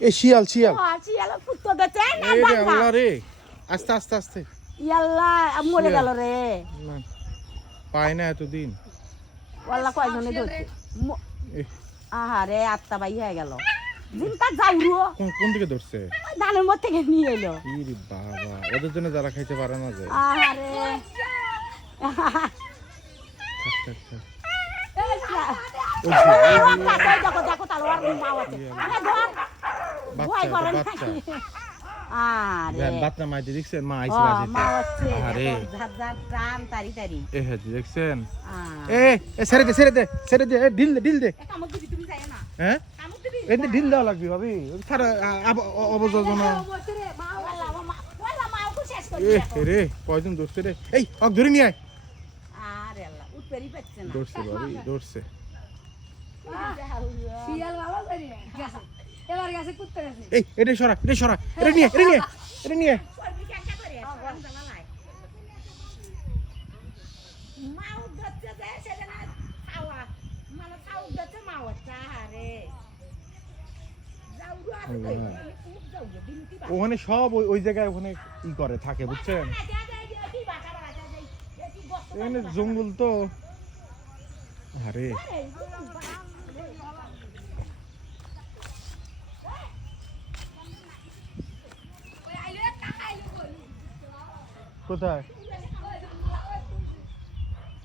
এ শিয়াল শিয়াল শিয়াল ফুটো দিতে না এই রে বাবা আল্লাহ রে আস্তে আস্তে আস্তে ইয়াল্লা মরে গেল রে না পায় না এতদিন ওয়াল্লা কয়জনে ধরছে এহ, আহারে আত্মা বাই হয়ে গেল দিনটা যাউরো কোন দিকে ধরছে ধানের মধ্যে থেকে নিয়ে এলো ইরে বাবা ওদের জন্য যারা খাইতে পারে না যায় আহারে থাক, থাক, থাক। দেখো দেখো তালোয়ার মাও আছে আরে ধর ভয় বাচ্চা করে বাচ্চা আরে বাচ্চা মাইতে দেখছেন মা আইছে মা বাজেতে আছে আরে ঝাড় ঝাড় টান তারি তারি এ হে দেখছেন আ এ ছেড়ে দে এ ঢিল দে কামক দিবি তুমি যাই না হ্যাঁ কামক দিবি এতে ঢিল দেওয়া লাগবে ভাবি সারা অবযোজনা ওয়াল্লা মাও কো শেষ করে এ রে কয়জন ধরছে রে এই অক ধরে নিয়ে আয় আরে আল্লাহ উঠপেরি পাচ্ছে না ধরছে ভাবি ধরছে শিয়াল ভালো করে গেছে এবার গেছে কুত্তা গেছে এই এটা সরা এটা নিয়ে মাও ধরছে যে সেটা না খাওয়া মানে খাও ধরছে মাও চাহারে যাউরো আছে খুব যাউরো বিনতি বা ওখানে সব ওই জায়গায় ওখানে ই করে থাকে বুঝছেন এখানে জঙ্গল তো আরে কোথায়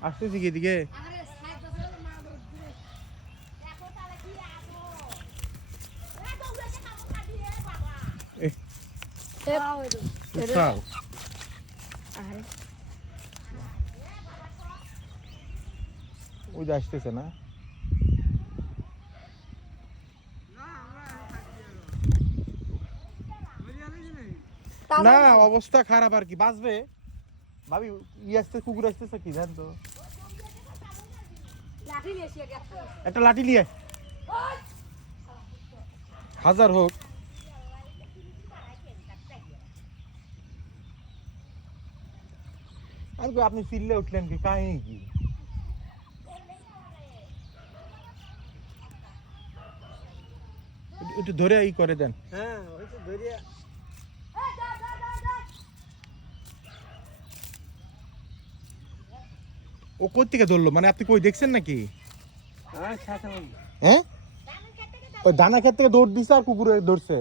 আসতেছি কি এদিকে উঠাও। ওই যে আসতেছে না না অবস্থা খারাপ আর কি বাঁচবে ভাবি আসতে কুকুর আসতেছে কি জান তো লাঠি নিয়ে এসে গেছে একটা লাঠি নিয়ে হাজার হোক আর আপনি চিল্লে উঠলেন কি কাহিনী কি একটু ধরে ই করে দেন হ্যাঁ ওই তো ধরিয়া ও কই থেকে ধরলো মানে আপনি কই দেখছেন নাকি হ্যাঁ সাথে হ্যাঁ ওই দানা ক্ষেত থেকে দৌড় দিছে আর কুকুরে ধরছে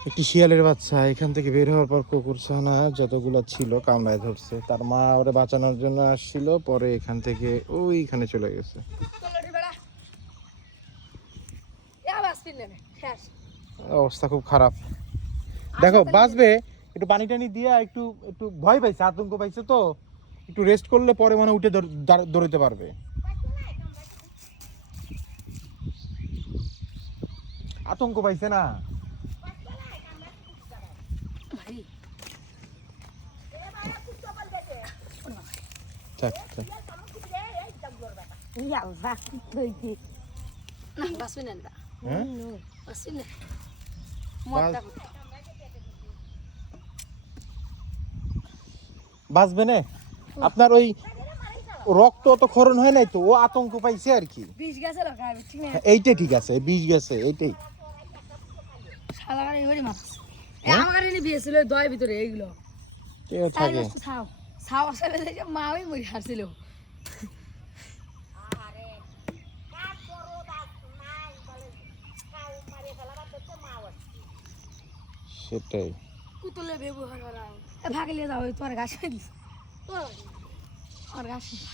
একটি শিয়ালের বাচ্চা এখান থেকে বের হওয়ার পর কুকুর ছানা যতগুলো ছিল কামড়ায় ধরছে তার মা ওরে বাঁচানোর জন্য আসছিল পরে এখান থেকে ওইখানে চলে গেছে তোলটি বেড়া এ বাস নেবে শেষ অবস্থা খুব খারাপ দেখো বাঁচবে একটু পানি টানি দিয়া একটু একটু ভয় পাইছে আতঙ্ক পাইছে তো একটু রেস্ট করলে পরে মানে উঠে দৌড়তে পারবে আতঙ্ক পাইছে না ভাই থাক থাক ইয়াল্লা কইতে না বাস নেন না হ্যাঁ বাস নেন মরটা বাঁচবে না আপনার ওই রক্ত অত ক্ষরণ হয় নাই তো ও আতঙ্ক পাইছে আর কি বিষ গেছে লাগাবে ঠিক না এইটাই ঠিক আছে বিষ গেছে এইটাই শালা গাড়ি হরি মাছ এ আমার গাড়ি নিয়ে বিয়েছিল দয় ভিতরে এইগুলো কেউ থাকে ছাও ছাও আসলে যে মা ওই মরি হারছিল সেটাই কুতলে ব্যবহার করা ভাগলে যাও তোর গাছ তোর গাছ